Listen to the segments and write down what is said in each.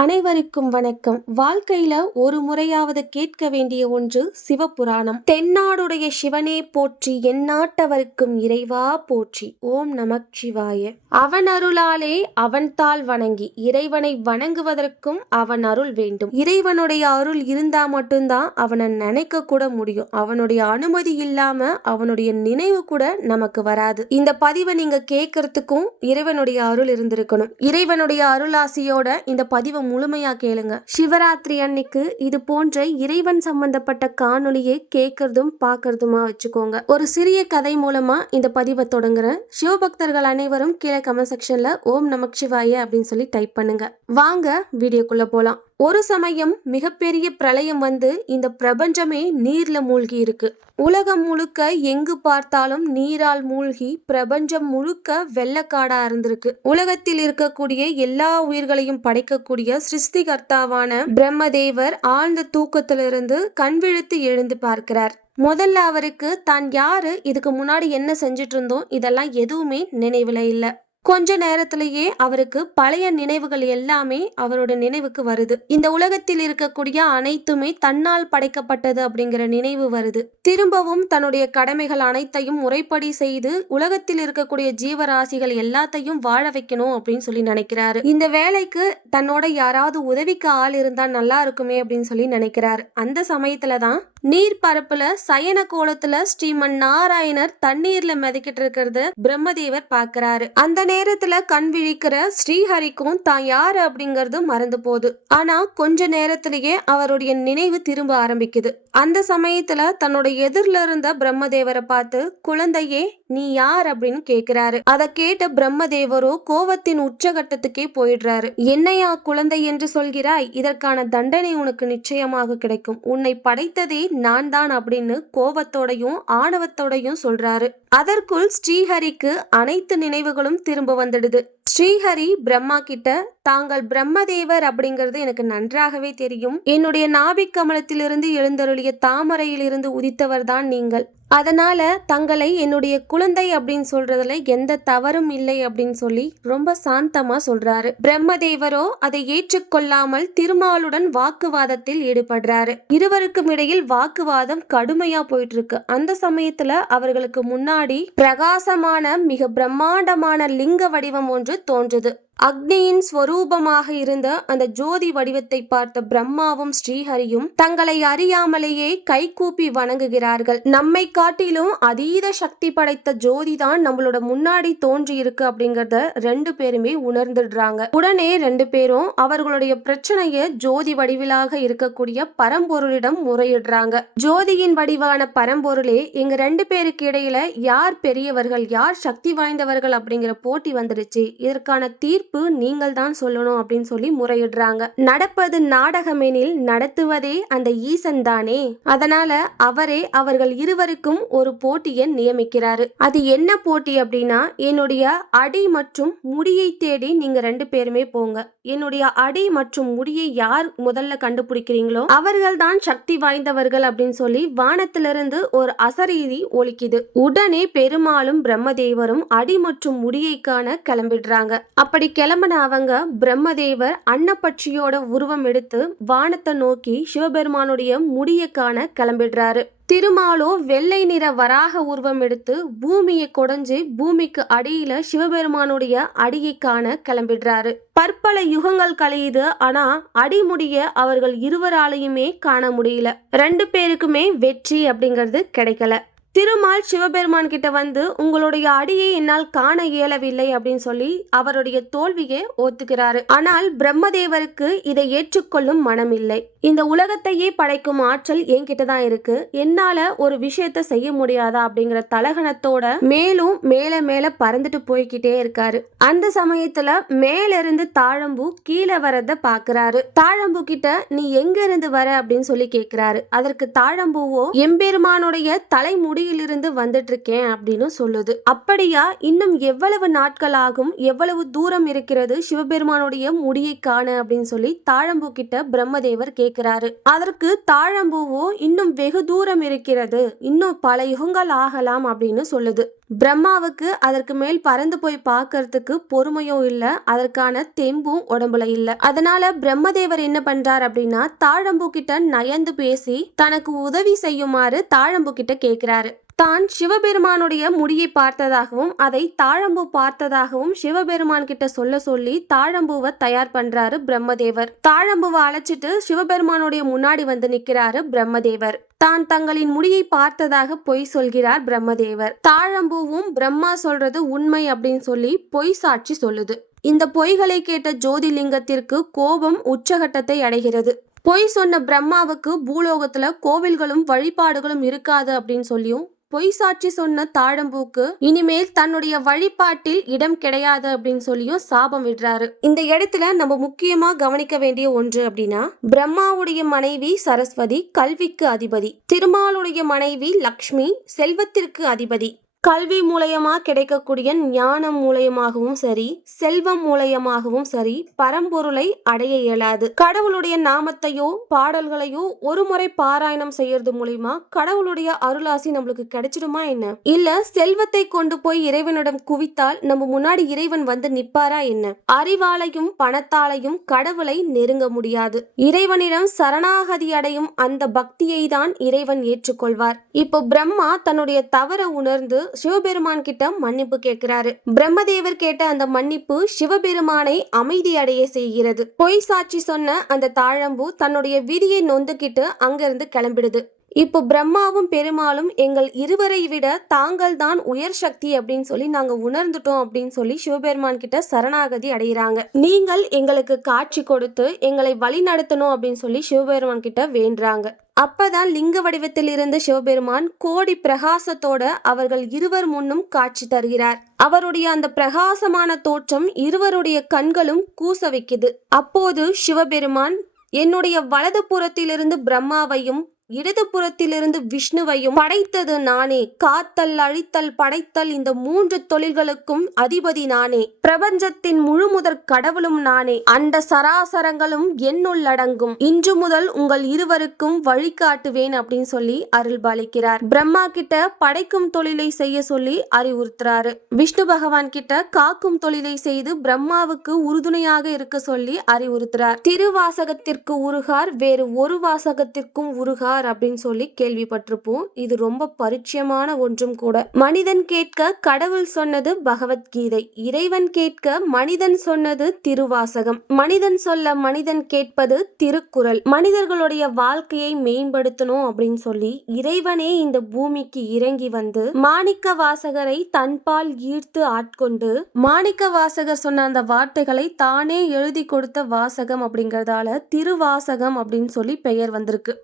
அனைவருக்கும் வணக்கம். வாழ்க்கையில ஒரு முறையாவது கேட்க வேண்டிய ஒன்று சிவபுராணம். தென்னாடுடைய சிவனே போற்றி எந்நாட்டவருக்கும் இறைவா போற்றி. ஓம் நமக் சிவாய அவன் அருளாலே அவன்தால் வணங்கி இறைவனை வணங்குவதற்கும் அவன் அருள் வேண்டும். இறைவனுடைய அருள் இருந்தா மட்டும்தான் அவனை நினைக்க கூட முடியும். அவனுடைய அனுமதி இல்லாம அவனுடைய நினைவு கூட நமக்கு வராது. இந்த பதிவை நீங்க கேட்கறதுக்கும் இறைவனுடைய அருள் இருந்திருக்கணும். இறைவனுடைய அருளாசியோட இந்த பதிவை முழுமையா கேளுங்க. சிவராத்திரி அன்னைக்கு இது போன்ற இறைவன் சம்பந்தப்பட்ட காணொளியை கேட்கறதும் பார்க்கறதுமா வச்சுக்கோங்க. ஒரு சிறிய கதை மூலமா இந்த பதிவை தொடங்குறேன். சிவபக்தர்கள் அனைவரும் கீழே கமெண்ட் செக்ஷன்ல ஓம் நமக் சிவாய அப்படின்னு சொல்லி டைப் பண்ணுங்க. வாங்க வீடியோக்குள்ள போலாம். ஒரு சமயம் மிகப்பெரிய பிரளயம் வந்து இந்த பிரபஞ்சமே நீர்ல மூழ்கி இருக்கு. உலகம் முழுக்க எங்கு பார்த்தாலும் நீரால் மூழ்கி பிரபஞ்சம் முழுக்க வெள்ளக்காடா இருந்திருக்கு. உலகத்தில் இருக்கக்கூடிய எல்லா உயிர்களையும் படைக்கக்கூடிய சிருஷ்டிகர்த்தாவான பிரம்மதேவர் ஆழ்ந்த தூக்கத்திலிருந்து கண் விழித்து எழுந்து பார்க்கிறார். முதல்ல அவருக்கு தான் யாரு? இதுக்கு முன்னாடி என்ன செஞ்சிட்டு இருந்தோம்? இதெல்லாம் எதுவுமே நினைவுல இல்லை. கொஞ்ச நேரத்திலேயே அவருக்கு பழைய நினைவுகள் எல்லாமே அவரோட நினைவுக்கு வருது. இந்த உலகத்தில் இருக்கக்கூடிய அனைத்துமே தன்னால் படைக்கப்பட்டது அப்படிங்கிற நினைவு வருது. திரும்பவும் தன்னுடைய கடமைகள் அனைத்தையும் முறைப்படி செய்து உலகத்தில் இருக்கக்கூடிய ஜீவராசிகள் எல்லாத்தையும் வாழ வைக்கணும் அப்படின்னு சொல்லி நினைக்கிறாரு. இந்த வேலைக்கு தன்னோட யாராவது உதவிக்கு ஆள் இருந்தா நல்லா இருக்குமே அப்படின்னு சொல்லி நினைக்கிறாரு. அந்த சமயத்துல தான் நீர்பரப்புல சயன கோலத்துல ஸ்ரீமன் நாராயணர் தண்ணீர்ல மிதக்கிட்டு இருக்கிறது பிரம்மதேவர் பாக்குறாரு அந்த நேரத்துல கண் விழிக்கிற ஸ்ரீஹரிக்கும் தான் யாரு அப்படிங்கறது மறந்து போகுது. ஆனா கொஞ்ச நேரத்திலேயே அவருடைய நினைவு திரும்ப ஆரம்பிக்குது. அந்த சமயத்துல தன்னோட எதிரில இருந்த பிரம்மதேவரை பார்த்து குழந்தையே நீ யார்? அப்படின்னு கேக்குறாரு. அதை கேட்ட பிரம்மதேவரோ கோவத்தின் உச்சகட்டத்துக்கே போயிடுறாரு. என்னையா குழந்தை என்று சொல்கிறாய்? இதற்கான தண்டனை உனக்கு நிச்சயமாக கிடைக்கும். உன்னை படைத்ததே நான் தான் அப்படின்னு கோவத்தோடையும் ஆணவத்தோடையும் சொல்றாரு. அதற்குள் ஸ்ரீஹரிக்கு அனைத்து நினைவுகளும் திரும்ப வந்துடுது. ஸ்ரீஹரி பிரம்மா கிட்ட தாங்கள் பிரம்மதேவர் அப்படிங்கிறது எனக்கு நன்றாகவே தெரியும். என்னுடைய நாபிக் கமலத்திலிருந்து எழுந்தருளிய தாமரையிலிருந்து உதித்தவர் தான் நீங்கள். அதனால் தங்களை என்னுடைய குழந்தை அப்படின்னு சொல்றதுல எந்த தவறும் இல்லை அப்படின்னு சொல்லி ரொம்ப சாந்தமா சொல்றாரு. பிரம்மதேவரோ அதை ஏற்றுக்கொள்ளாமல் திருமாலுடன் வாக்குவாதத்தில் ஈடுபடுறாரு. இருவருக்கும் இடையில் வாக்குவாதம் கடுமையா போயிட்டு இருக்கு அந்த சமயத்துல அவர்களுக்கு முன்னாடி பிரகாசமான மிக பிரம்மாண்டமான லிங்க வடிவம் ஒன்று தோன்றுது. அக்னியின் ஸ்வரூபமாக இருந்த அந்த ஜோதி வடிவத்தை பார்த்த பிரம்மாவும் ஸ்ரீஹரியும் தங்களை அறியாமலேயே கைகூப்பி வணங்குகிறார்கள். நம்மை காட்டிலும் அதீத சக்தி படைத்த ஜோதி தான் நம்மளோட முன்னாடி தோன்றி இருக்கு அப்படிங்கறத ரெண்டு பேருமே உணர்ந்துடுறாங்க. உடனே ரெண்டு பேரும் அவர்களுடைய பிரச்சனைய ஜோதி வடிவிலாக இருக்கக்கூடிய பரம்பொருளிடம் முறையிடுறாங்க. ஜோதியின் வடிவான பரம்பொருளே எங்க ரெண்டு பேருக்கு இடையில யார் பெரியவர்கள் யார் சக்தி வாய்ந்தவர்கள் அப்படிங்கிற போட்டி வந்துடுச்சு. இதற்கான தீர்ப்பு நீங்கள் தான் சொல்லணும் அப்படின்னு சொல்லி முறையிடுறாங்க. நடப்பது நாடகமெனில் நடத்துவதே அந்த ஈசன் தானே. அதனால அவரே அவர்கள் இருவருக்கும் ஒரு போட்டியை நியமிக்கிறாரு. அது என்ன போட்டி அப்படின்னா என்னுடைய அடி மற்றும் முடியை தேடி நீங்க ரெண்டு பேருமே போங்க. என்னுடைய அடி மற்றும் முடியை யார் முதல்ல கண்டுபிடிக்கிறீங்களோ அவர்கள் தான் சக்தி வாய்ந்தவர்கள் அப்படின்னு சொல்லி வானத்திலிருந்து ஒரு அசரீதி ஒலிக்குது. உடனே பெருமாளும் பிரம்மதேவரும் அடி மற்றும் முடியை காண கிளம்பிடுறாங்க. அப்படி கிளம்பின அவங்க பிரம்மதேவர் அன்னப்பட்சியோட உருவம் எடுத்து வானத்தை நோக்கி சிவபெருமானுடைய முடியை காண கிளம்பிடுறாரு. திருமாலோ வெள்ளை நிற வராக உருவம் எடுத்து பூமியை கொடைஞ்சு பூமிக்கு அடியில சிவபெருமானுடைய அடியை காண கிளம்பிடுறாரு. பற்பல யுகங்கள் கலையுது ஆனா அடிமுடிய அவர்கள் இருவராலையுமே காண முடியல. ரெண்டு பேருக்குமே வெற்றி அப்படிங்கிறது கிடைக்கல. திருமால் சிவபெருமான் கிட்ட வந்து உங்களுடைய அடியை என்னால் காண இயலவில்லை அப்படின்னு சொல்லி அவருடைய தோல்வியை ஒத்துக்கிறாரு. ஆனால் பிரம்மதேவருக்கு இதை ஏற்றுக்கொள்ளும் மனம் இல்லை இந்த உலகத்தையே படைக்கும் ஆற்றல் என்கிட்ட தான் இருக்கு. என்னால ஒரு விஷயத்த செய்ய முடியாதா அப்படிங்கிற தலகணத்தோட மேலும் மேல மேல பறந்துட்டு போய்கிட்டே இருக்காரு. அந்த சமயத்துல மேல இருந்து தாழம்பூ கீழே வரத பாக்குறாரு. தாழம்பூ கிட்ட நீ எங்க இருந்து வர? அப்படின்னு சொல்லி கேக்குறாரு. அதற்கு தாழம்பூவோ எம்பெருமானுடைய தலைமுடி முடியிலிருந்து வந்துட்டு இருக்கேன் அப்படின்னு சொல்லுது. அப்படியா? இன்னும் எவ்வளவு நாட்கள் ஆகும் எவ்வளவு தூரம் இருக்கிறது? சிவபெருமானுடைய முடியை காண அப்படின்னு சொல்லி தாழம்பூ கிட்ட பிரம்மதேவர் கேட்கிறாரு அதற்கு தாழம்பூவோ இன்னும் வெகு தூரம் இருக்கிறது. இன்னும் பல யுகங்கள் ஆகலாம் அப்படின்னு சொல்லுது. பிரம்மாவுக்கு அதற்கு மேல் பறந்து போய் பார்க்கறதுக்கு பொறுமையும் இல்லை அதற்கான தெம்பும் உடம்புல இல்லை. அதனால பிரம்மதேவர் என்ன பண்றார் அப்படின்னா தாழம்பூ கிட்ட நயந்து பேசி தனக்கு உதவி செய்யுமாறு தாழம்பூ கிட்ட கேக்குறாரு. தான் சிவபெருமானுடைய முடியை பார்த்ததாகவும் அதை தாழம்பூ பார்த்ததாகவும் சிவபெருமான் கிட்ட சொல்ல சொல்லி தாழம்பூவை தயார் பண்றாரு பிரம்மதேவர். தாழம்பூவை அழைச்சிட்டு சிவபெருமானுடைய முன்னாடி வந்து நிக்கிறாரு பிரம்மதேவர். தான் தங்களின் முடியை பார்த்ததாக பொய் சொல்கிறார் பிரம்மதேவர். தாழம்பூவும் பிரம்மா சொல்றது உண்மை அப்படின்னு சொல்லி பொய் சாட்சி சொல்லுது. இந்த பொய்களை கேட்ட ஜோதிலிங்கத்திற்கு கோபம் உச்சகட்டத்தை அடைகிறது. பொய் சொன்ன பிரம்மாவுக்கு பூலோகத்துல கோவில்களும் வழிபாடுகளும் இருக்காது அப்படின்னு சொல்லியும் பொய் சாட்சி சொன்ன தாழம்பூக்கு இனிமேல் தன்னுடைய வழிபாட்டில் இடம் கிடையாது அப்படின்னு சொல்லியும் சாபம் விடுறாரு. இந்த இடத்துல நம்ம முக்கியமா கவனிக்க வேண்டிய ஒன்று அப்படின்னா பிரம்மாவுடைய மனைவி சரஸ்வதி கல்விக்கு அதிபதி திருமாலுடைய மனைவி லக்ஷ்மி செல்வத்திற்கு அதிபதி. கல்வி மூலயமா கிடைக்கக்கூடிய ஞானம் மூலயமாகவும் சரி செல்வம் மூலயமாகவும் சரி பரம்பொருளை அடைய இயலாது. கடவுளுடைய நாமத்தையோ பாடல்களையோ ஒரு முறை பாராயணம் செய்யறது மூலியமா கடவுளுடைய அருளாசி நம்மளுக்கு கிடைச்சிடுமா என்ன? இல்ல செல்வத்தை கொண்டு போய் இறைவனிடம் குவித்தால் நம்ம முன்னாடி இறைவன் வந்து நிப்பாரா என்ன? அறிவாலையும் பணத்தாலையும் கடவுளை நெருங்க முடியாது. இறைவனிடம் சரணாகதி அடையும் அந்த பக்தியை தான் இறைவன் ஏற்றுக்கொள்வார். இப்போ பிரம்மா தன்னுடைய தவற உணர்ந்து சிவபெருமான் கிட்ட மன்னிப்பு கேட்கிறாரு. பிரம்மதேவர் கேட்ட அந்த மன்னிப்பு சிவபெருமானை அமைதியடைய செய்கிறது. பொய் சாட்சி சொன்ன அந்த தாழம்பூ தன்னுடைய விதியை நொந்துக்கிட்டு அங்கிருந்து கிளம்பிடுது. இப்போ பிரம்மாவும் பெருமாளும் எங்கள் இருவரை விட தாங்கள் தான் உயர் சக்தி அப்படின்னு சொல்லி நாங்க உணர்ந்துட்டோம் அப்படின்னு சொல்லி சிவபெருமான் கிட்ட சரணாகதி அடைகிறாங்க நீங்கள் எங்களுக்கு காட்சி கொடுத்து எங்களை வழி நடத்தணும் அப்படின்னு சொல்லி சிவபெருமான் கிட்ட வேண்டுறாங்க. அப்பதான் லிங்க வடிவத்தில் இருந்த சிவபெருமான் கோடி பிரகாசத்தோட அவர்கள் இருவர் முன்னும் காட்சி தருகிறார். அவருடைய அந்த பிரகாசமான தோற்றம் இருவருடைய கண்களும் கூச வைக்குது. அப்போது சிவபெருமான் என்னுடைய வலது புறத்திலிருந்து பிரம்மாவையும் இடது புறத்திலிருந்து விஷ்ணுவையும் படைத்தது நானே. காத்தல் அழித்தல் படைத்தல் இந்த மூன்று தொழில்களுக்கும் அதிபதி நானே. பிரபஞ்சத்தின் முழுமுதற் கடவுளும் நானே. அண்ட சராசரங்களும் என்னுள் அடங்கும். இன்று முதல் உங்கள் இருவருக்கும் வழிகாட்டுவேன் அப்படின்னு சொல்லி அருள் பாலிக்கிறார் பிரம்மா கிட்ட படைக்கும் தொழிலை செய்ய சொல்லி அறிவுறுத்துறாரு. விஷ்ணு பகவான் கிட்ட காக்கும் தொழிலை செய்து பிரம்மாவுக்கு உறுதுணையாக இருக்க சொல்லி அறிவுறுத்துறார். திருவாசகத்திற்கு உருகார் வேறு ஒரு வாசகத்திற்கும் உருகார். அப்படின்னு சொல்லி கேள்விப்பட்டிருப்போம். இது ரொம்ப பரிச்சயமான ஒன்றும் கூட. மனிதன் கேட்க கடவுள் சொன்னது பகவத்கீதை. இறைவன் கேட்க மனிதன் சொன்னது திருவாசகம். மனிதன் சொல்ல மனிதன் கேட்பது திருக்குறள். மனிதர்களுடைய வாழ்க்கையை மேம்படுத்தணும் அப்படின்னு சொல்லி இறைவனே இந்த பூமிக்கு இறங்கி வந்து மாணிக்க வாசகரை தன்பால் ஈர்த்து ஆட்கொண்டு மாணிக்க வாசகர் சொன்ன அந்த வார்த்தைகளை தானே எழுதி கொடுத்த வாசகம் அப்படிங்கறதால திருவாசகம் அப்படின்னு சொல்லி பெயர் வந்திருக்கு.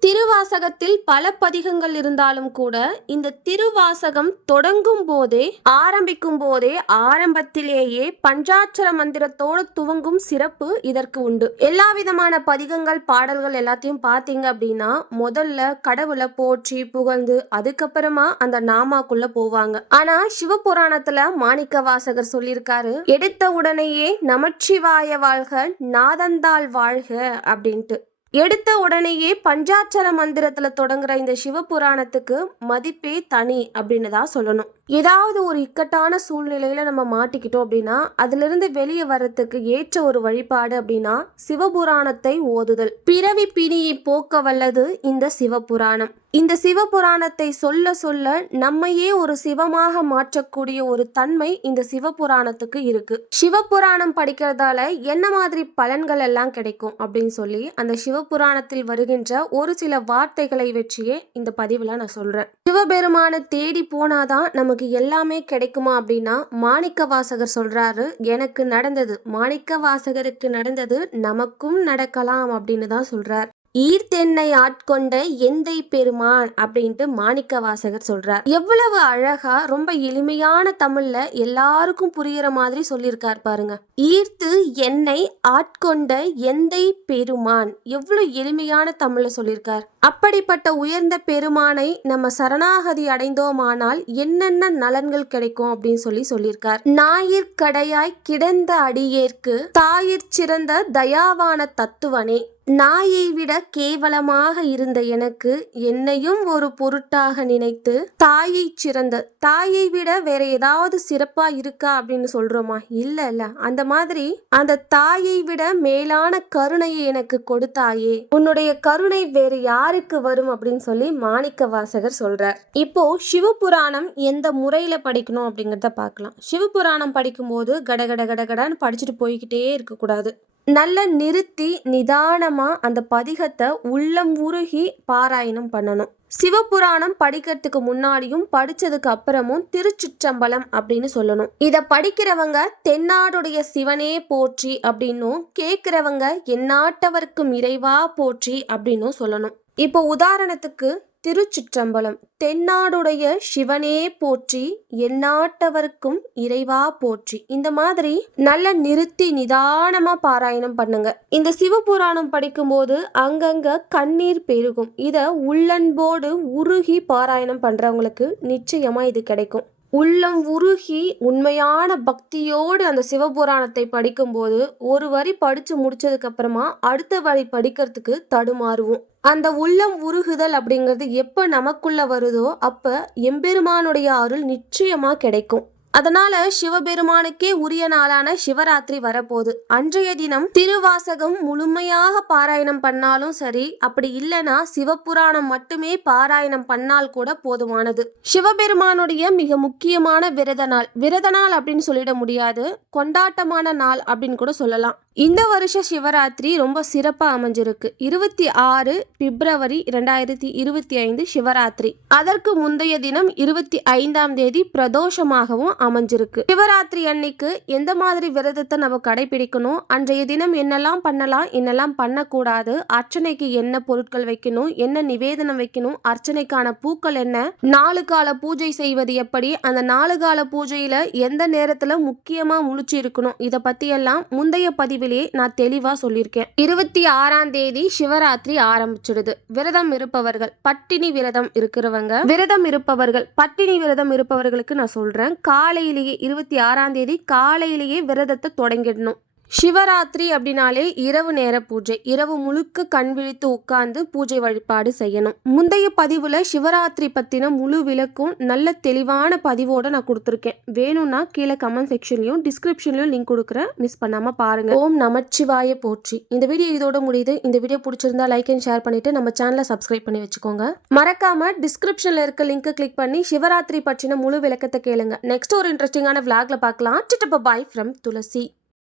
திருவாசகத்தில் பல பதிகங்கள் இருந்தாலும் கூட இந்த திருவாசகம் தொடங்கும் போதே ஆரம்பிக்கும் போதே ஆரம்பத்திலேயே பஞ்சாட்சர மந்திரத்தோடு துவங்கும் சிறப்பு இதற்கு உண்டு. எல்லா விதமான பதிகங்கள் பாடல்கள் எல்லாத்தையும் பார்த்தீங்க அப்படின்னா முதல்ல கடவுளை போற்றி புகழ்ந்து அதுக்கப்புறமா அந்த நாமாக்குள்ள போவாங்க. ஆனா சிவபுராணத்துல மாணிக்க வாசகர் சொல்லியிருக்காரு எடுத்த உடனேயே நமச்சிவாய வாழ்க நாதந்தாள் வாழ்க அப்படின்ட்டு. எடுத்த உடனேயே பஞ்சாட்சர மந்திரத்தில் தொடங்குற இந்த சிவபுராணத்துக்கு மதிப்பே தனி அப்படின்னு தான் சொல்லணும். ஏதாவது ஒரு இக்கட்டான சூழ்நிலையில் நம்ம மாட்டிக்கிட்டோம் அப்படின்னா அதிலிருந்து வெளியே வர்றதுக்கு ஏற்ற ஒரு வழிபாடு அப்படின்னா சிவபுராணத்தை ஓதுதல். பிறவி பிணியை போக்க வல்லது இந்த சிவபுராணம். இந்த சிவபுராணத்தை சொல்ல சொல்ல நம்மையே ஒரு சிவமாக மாற்றக்கூடிய ஒரு தன்மை இந்த சிவபுராணத்துக்கு இருக்கு. சிவபுராணம் படிக்கிறதால என்ன மாதிரி பலன்கள் எல்லாம் கிடைக்கும் அப்படின்னு சொல்லி அந்த சிவபுராணத்தில் வருகின்ற ஒரு சில வார்த்தைகளை வச்சியே இந்த பதிவில் நான் சொல்றேன். சிவபெருமானை தேடி போனாதான் நமக்கு எல்லாமே கிடைக்குமா அப்படின்னா மாணிக்க வாசகர் சொல்றாரு எனக்கு நடந்தது. மாணிக்க வாசகருக்கு நடந்தது நமக்கும் நடக்கலாம் அப்படின்னு தான் சொல்றார். ஈர்த்தென்னை ஆட்கொண்ட எந்தை பெருமான் அப்படின்ட்டு மாணிக்க வாசகர் சொல்றார். எவ்வளவு அழகா ரொம்ப எளிமையான தமிழ்ல எல்லாருக்கும் புரியுற மாதிரி சொல்லியிருக்கார் பாருங்க. ஈர்த்து என்னை ஆட்கொண்ட எந்தை பெருமான். எவ்வளவு எளிமையான தமிழ்ல சொல்லியிருக்கார். அப்படிப்பட்ட உயர்ந்த பெருமானை நம்ம சரணாகதி அடைந்தோமானால் என்னென்ன நலன்கள் கிடைக்கும் அப்படின்னு சொல்லி சொல்லியிருக்கார். ஞாயிற் கடையாய் கிடந்த அடியேற்கு தாயிற் சிறந்த தயாவான தத்துவனே. நாயை விட கேவலமாக இருந்த எனக்கு என்னையும் ஒரு பொருட்டாக நினைத்து தாயை சிறந்த தாயை விட வேற ஏதாவது சிறப்பா இருக்கா? அப்படின்னு சொல்றோமா? இல்ல இல்ல. அந்த மாதிரி அந்த தாயை விட மேலான கருணையை எனக்கு கொடுத்தாயே உன்னுடைய கருணை வேற யாருக்கு வரும் அப்படின்னு சொல்லி மாணிக்க வாசகர் சொல்றார். இப்போ சிவபுராணம் எந்த முறையில படிக்கணும் அப்படிங்கிறத பார்க்கலாம். சிவபுராணம் படிக்கும்போது கடகட கடகடான்னு படிச்சுட்டு போய்கிட்டே இருக்கக்கூடாது. நல்லா நிறுத்தி நிதானமாக அந்த பதிகத்தை உள்ளம் உருகி பாராயணம் பண்ணணும். சிவபுராணம் படிக்கிறதுக்கு முன்னாடியும் படிச்சதுக்கு அப்புறமும் திருச்சிற்றம்பலம் அப்படின்னு சொல்லணும். இத படிக்கிறவங்க தென்னாடுடைய சிவனே போற்றி அப்படின்னும் கேட்கிறவங்க எந்நாட்டவர்க்கும் இறைவா போற்றி அப்படின்னும் சொல்லணும். இப்போ உதாரணத்துக்கு திருச்சிற்றம்பலம். தென்னாடுடைய சிவனே போற்றி எந்நாட்டவருக்கும் இறைவா போற்றி. இந்த மாதிரி நல்ல நிறுத்தி நிதானமா பாராயணம் பண்ணுங்க. இந்த சிவபுராணம் படிக்கும்போது அங்கங்க கண்ணீர் பெருகும். இத உள்ளன்போடு உருகி பாராயணம் பண்றவங்களுக்கு நிச்சயமா இது கிடைக்கும். உள்ளம் உருகி உண்மையான பக்தியோடு அந்த சிவபுராணத்தை படிக்கும்போது ஒரு வரி படித்து முடிச்சதுக்கு அப்புறமா அடுத்த வரி படிக்கிறதுக்கு தடுமாறுவோம். அந்த உள்ளம் உருகுதல் அப்படிங்கிறது எப்போ நமக்குள்ள வருதோ அப்போ எம்பெருமானுடைய அருள் நிச்சயமாக கிடைக்கும். அதனால சிவபெருமானுக்கே உரிய நாளான சிவராத்திரி வரப்போகுது. அன்றைய தினம் திருவாசகம் முழுமையாக பாராயணம் பண்ணாலும் சரி அப்படி இல்லைன்னா சிவபுராணம் மட்டுமே பாராயணம் பண்ணால் கூட போதுமானது. சிவபெருமானுடைய மிக முக்கியமான விரத நாள் விரத நாள் அப்படின்னு சொல்லிட முடியாது. கொண்டாட்டமான நாள் அப்படின்னு கூட சொல்லலாம். இந்த வருஷ சிவராத்திரி ரொம்ப சிறப்பாக அமைஞ்சிருக்கு. இருபத்தி ஆறு பிப்ரவரி ரெண்டாயிரத்தி இருபத்தி ஐந்து சிவராத்திரி. அதற்கு முந்தைய தினம் இருபத்தி ஐந்தாம் தேதி பிரதோஷமாகவும் அமைஞ்சிருக்கு. சிவராத்திரி அன்னைக்கு எந்த மாதிரி விரதத்தை நம்ம கடைபிடிக்கணும்? அன்றைய தினம் என்னெல்லாம் பண்ணலாம்? என்னெல்லாம் பண்ணக்கூடாது? அர்ச்சனைக்கு என்ன பொருட்கள் வைக்கணும்? என்ன நிவேதனம் வைக்கணும்? அர்ச்சனைக்கான பூக்கள் என்ன? நாலு கால பூஜை செய்வது எப்படி? அந்த நாலு கால பூஜையில எந்த நேரத்துல முக்கியமா முழிச்சு இருக்கணும்? இதை பத்தி எல்லாம் முந்தைய பதிவிலே நான் தெளிவா சொல்லியிருக்கேன். இருபத்தி ஆறாம் தேதி சிவராத்திரி ஆரம்பிச்சிடுது. விரதம் இருப்பவர்கள் பட்டினி விரதம் இருக்கிறவங்க விரதம் இருப்பவர்கள் பட்டினி விரதம் இருப்பவர்களுக்கு நான் சொல்றேன் காலையிலேயே இருபத்தி ஆறாம் தேதி காலையிலேயே விரதத்தை தொடங்கிடணும். சிவராத்திரி அப்படின்னாலே இரவு நேர பூஜை. இரவு முழுக்க கண் விழித்து உட்கார்ந்து பூஜை வழிபாடு செய்யணும். முந்தைய பதிவுல சிவராத்திரி பத்தின முழு விளக்கும் நல்ல தெளிவான பதிவோட நான் கொடுத்துருக்கேன். வேணும்னா கீழே கமெண்ட் செக்ஷன்லயும் டிஸ்கிரிப்ஷன்லயும் லிங்க் கொடுக்குறேன் மிஸ் பண்ணாம பாருங்க. ஓம் நமச்சிவாய போற்றி. இந்த வீடியோ இதோட முடியுது. இந்த வீடியோ பிடிச்சிருந்தா லைக் அண்ட் ஷேர் பண்ணிட்டு நம்ம சேனலை சப்ஸ்கிரைப் பண்ணி வச்சுக்கோங்க. மறக்காம டிஸ்கிரிப்ஷன்ல இருக்க லிங்க் கிளிக் பண்ணி சிவராத்திரி பற்றின முழு விளக்கத்தை கேளுங்க. நெக்ஸ்ட் ஒரு இன்ட்ரெஸ்டிங்கான விளாக்ல பார்க்கலாம். Bye from Tulasi.